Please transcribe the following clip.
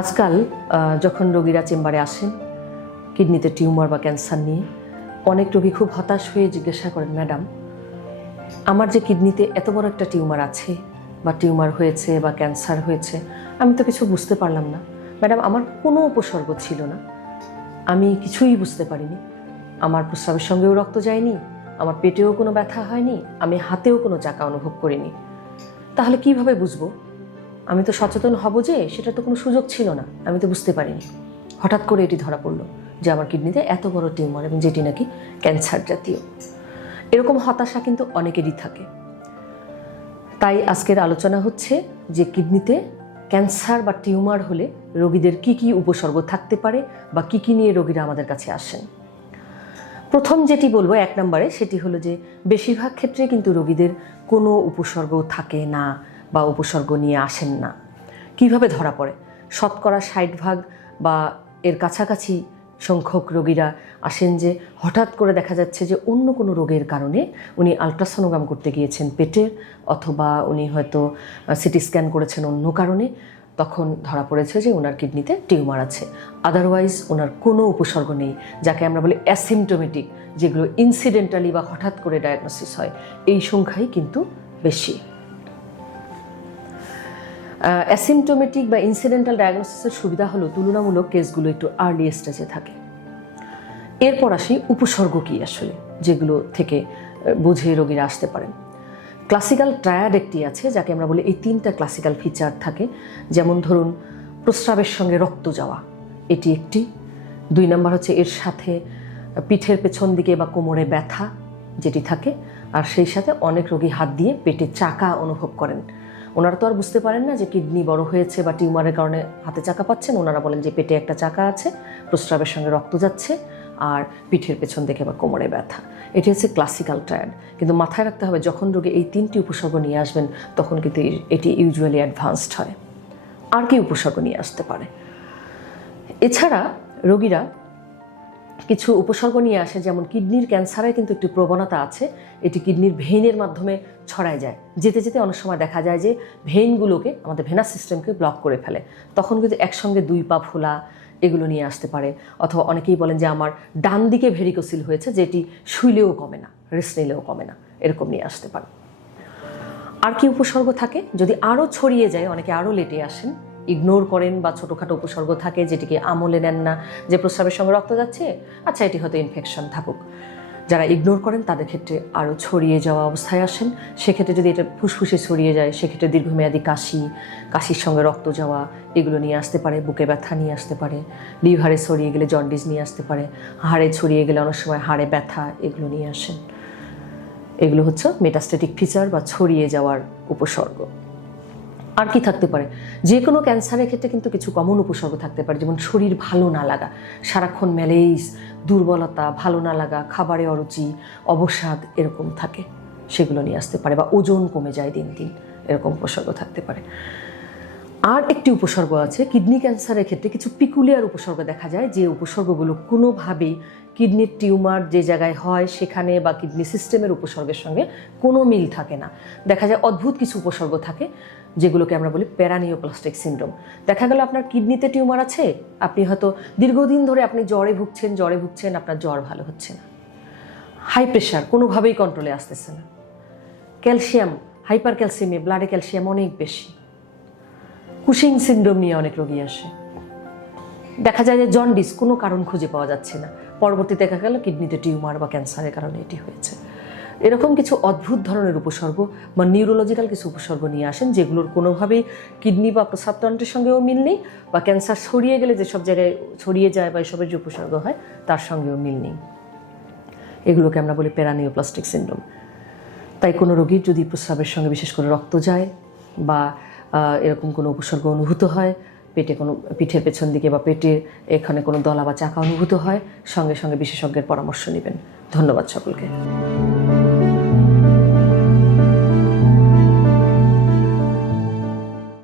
আজকাল যখন রোগীরা চেম্বারে আসেন কিডনিতে টিউমার বা ক্যান্সার নিয়ে, অনেক রোগী খুব হতাশ হয়ে জিজ্ঞাসা করেন, ম্যাডাম আমার যে কিডনিতে এত বড় একটা টিউমার আছে বা টিউমার হয়েছে বা ক্যান্সার হয়েছে, আমি তো কিছু বুঝতে পারলাম না। ম্যাডাম আমার কোনো উপসর্গ ছিল না, আমি কিছুই বুঝতে পারিনি। আমার প্রস্রাবের সঙ্গেও রক্ত যায়নি, আমার পেটেও কোনো ব্যথা হয়নি, আমি হাতেও কোনো চাকা অনুভব করিনি। তাহলে কিভাবে বুঝবো? আমি তো সচেতন হব যে সেটা তো কোনো সুযোগ ছিল না, আমি তো বুঝতে পারিনি। হঠাৎ করে এটি ধরা পড়লো যে আমার কিডনিতে এত বড় টিউমার এবং যেটি নাকি ক্যান্সার জাতীয়। এরকম হতাশা কিন্তু অনেকেরই থাকে। তাই আজকের আলোচনা হচ্ছে যে কিডনিতে ক্যান্সার বা টিউমার হলে রোগীদের কি কি উপসর্গ থাকতে পারে বা কি কি নিয়ে রোগীরা আমাদের কাছে আসেন। প্রথম যেটি বলবো 1 নম্বরে, সেটি হলো যে বেশিরভাগ ক্ষেত্রে কিন্তু রোগীদের কোনো উপসর্গ থাকে না বা উপসর্গ নিয়ে আসেন না। কিভাবে ধরা পড়ে? 60% বা এর কাছাকাছি সংখ্যক রোগীরা আসেন যে হঠাৎ করে দেখা যাচ্ছে যে অন্য কোনো রোগের কারণে উনি আলট্রাসোনোগ্রাম করতে গিয়েছেন পেটের, অথবা উনি হয়তো সিটি স্ক্যান করেছেন অন্য কারণে, তখন ধরা পড়েছে যে ওনার কিডনিতে টিউমার আছে। আদারওয়াইজ ওনার কোনো উপসর্গ নেই, যাকে আমরা বলি অ্যাসিমটোমেটিক, যেগুলো ইনসিডেন্টালি বা হঠাৎ করে ডায়াগনোসিস হয়, এই সংখ্যাই কিন্তু বেশি। অ্যাসিমটোমেটিক বা ইনসিডেন্টাল ডায়াগনোসিসের সুবিধা হলো তুলনামূলক কেসগুলো একটু আর্লি স্টেজে থাকে। এরপর আসি উপসর্গ কী আসলে, যেগুলো থেকে বুঝে রোগীরা আসতে পারেন। ক্লাসিক্যাল ট্রায়াড একটি আছে, যাকে আমরা বলি এই 3টা ক্লাসিক্যাল ফিচার থাকে। যেমন ধরুন প্রস্রাবের সঙ্গে রক্ত যাওয়া, এটি একটি। 2 নম্বর হচ্ছে এর সাথে পিঠের পেছন দিকে বা কোমরে ব্যথা যেটি থাকে, আর সেই সাথে অনেক রোগী হাত দিয়ে পেটে চাকা অনুভব করেন। ওনারা তো আর বুঝতে পারেন না যে কিডনি বড় হয়েছে বা টিউমারের কারণে হাতে চাকা পাচ্ছেন, ওনারা বলেন যে পেটে একটা চাকা আছে, প্রস্রাবের সঙ্গে রক্ত যাচ্ছে আর পিঠের পেছন দিকে বা কোমরে ব্যথা। এটি হচ্ছে ক্লাসিক্যাল ট্রায়াড। কিন্তু মাথায় রাখতে হবে, যখন রোগী এই 3টি উপসর্গ নিয়ে আসবেন তখন কিন্তু এটি ইউজুয়ালি অ্যাডভান্সড হয়। আর কি উপসর্গ নিয়ে আসতে পারে? এছাড়া রোগীরা কিছু উপসর্গ নিয়ে আসে, যেমন কিডনির ক্যান্সারের কিন্তু একটি প্রবণতা আছে, এটি কিডনির ভেইনের মাধ্যমে ছড়ায় যায়। যেতে যেতে অনেক সময় দেখা যায় যে ভেইনগুলোকে, আমাদের ভেনাস সিস্টেমকে ব্লক করে ফেলে। তখন কিন্তু একসঙ্গে 2 পা ফোলা এগুলো নিয়ে আসতে পারে। অথবা অনেকেই বলেন যে আমার ডান দিকে ভেরিকোসিল হয়েছে, যেটি শুইলেও কমে না, রেস্ট নিলেও কমে না, এরকম নিয়ে আসতে পারে। আর কি উপসর্গ থাকে? যদি আরও ছড়িয়ে যায়, অনেকে আরও লেটে আসেন, ইগনোর করেন বা ছোটোখাটো উপসর্গ থাকে যেটিকে আমলে নেন না, যে প্রস্রাবের সঙ্গে রক্ত যাচ্ছে, আচ্ছা এটি হয়তো ইনফেকশন থাকুক। যারা ইগনোর করেন তাদের ক্ষেত্রে আরও ছড়িয়ে যাওয়া অবস্থায় আসেন। সেক্ষেত্রে যদি এটা ফুসফুসে ছড়িয়ে যায়, সেক্ষেত্রে দীর্ঘমেয়াদী কাশির সঙ্গে রক্ত যাওয়া এগুলো নিয়ে আসতে পারে, বুকে ব্যথা নিয়ে আসতে পারে, লিভারে ছড়িয়ে গেলে জন্ডিস নিয়ে আসতে পারে, হাড়ে ছড়িয়ে গেলে অনেক সময় হাড়ে ব্যথা এগুলো নিয়ে আসেন। এগুলো হচ্ছে মেটাস্ট্যাটিক ফিচার বা ছড়িয়ে যাওয়ার উপসর্গ। আর কি থাকতে পারে? যে কোনো ক্যান্সারের ক্ষেত্রে কিন্তু কিছু কমন উপসর্গ থাকতে পারে, যেমন শরীর ভালো না লাগা, সারাক্ষণ ম্যালেরিস, দুর্বলতা, ভালো না লাগা, খাবারে অরুচি, অবসাদ এরকম থাকে, সেগুলো নিয়ে আসতে পারে। বা ওজন কমে যায় দিন দিন, এরকম উপসর্গ থাকতে পারে। আর একটি উপসর্গ আছে কিডনি ক্যান্সারের ক্ষেত্রে, কিছু পিকুলিয়ার উপসর্গ দেখা যায়, যে উপসর্গগুলো কোনোভাবেই কিডনির টিউমার যে জায়গায় হয় সেখানে বা কিডনি সিস্টেমের উপসর্গের সঙ্গে কোনো মিল থাকে না। দেখা যায় অদ্ভুত কিছু উপসর্গ থাকে, যেগুলোকে আমরা বলি প্যারানিওপ্লাস্টিক সিনড্রোম। দেখা গেল আপনার কিডনিতে টিউমার আছে, আপনি হয়তো দীর্ঘদিন ধরে আপনি জ্বরে ভুগছেন, আপনার জ্বর ভালো হচ্ছে না। হাই প্রেশার কোনোভাবেই কন্ট্রোলে আসতেছে না। ক্যালসিয়াম, হাইপার ক্যালসিয়ামে ব্লাডে ক্যালসিয়াম অনেক বেশি। কুশিং সিনড্রোম নিয়ে অনেক রোগী আসে। দেখা যায় যে জন্ডিস, কোনো কারণ খুঁজে পাওয়া যাচ্ছে না, পরবর্তীতে দেখা গেল কিডনিতে টিউমার বা ক্যান্সারের কারণে এটি হয়েছে। এরকম কিছু অদ্ভুত ধরনের উপসর্গ বা নিউরোলজিক্যাল কিছু উপসর্গ নিয়ে আসেন, যেগুলোর কোনোভাবেই কিডনি বা প্রস্রাবতন্ত্রের সঙ্গেও মিল নেই, বা ক্যান্সার ছড়িয়ে গেলে যেসব জায়গায় ছড়িয়ে যায় বা এসবের যে উপসর্গ হয় তার সঙ্গেও মিল নেই। এগুলোকে আমরা বলি প্যারানিওপ্লাস্টিক সিনড্রোম। তাই কোনো রোগীর যদি প্রস্রাবের সঙ্গে বিশেষ করে রক্ত যায় বা এরকম কোনো উপসর্গ অনুভূত হয়, পিঠের পেছন দিকে বা পেটের এখানে কোনো দলা বা চাকা অনুভূত হয়, সঙ্গে সঙ্গে বিশেষজ্ঞের পরামর্শ নেবেন। ধন্যবাদ সকলকে।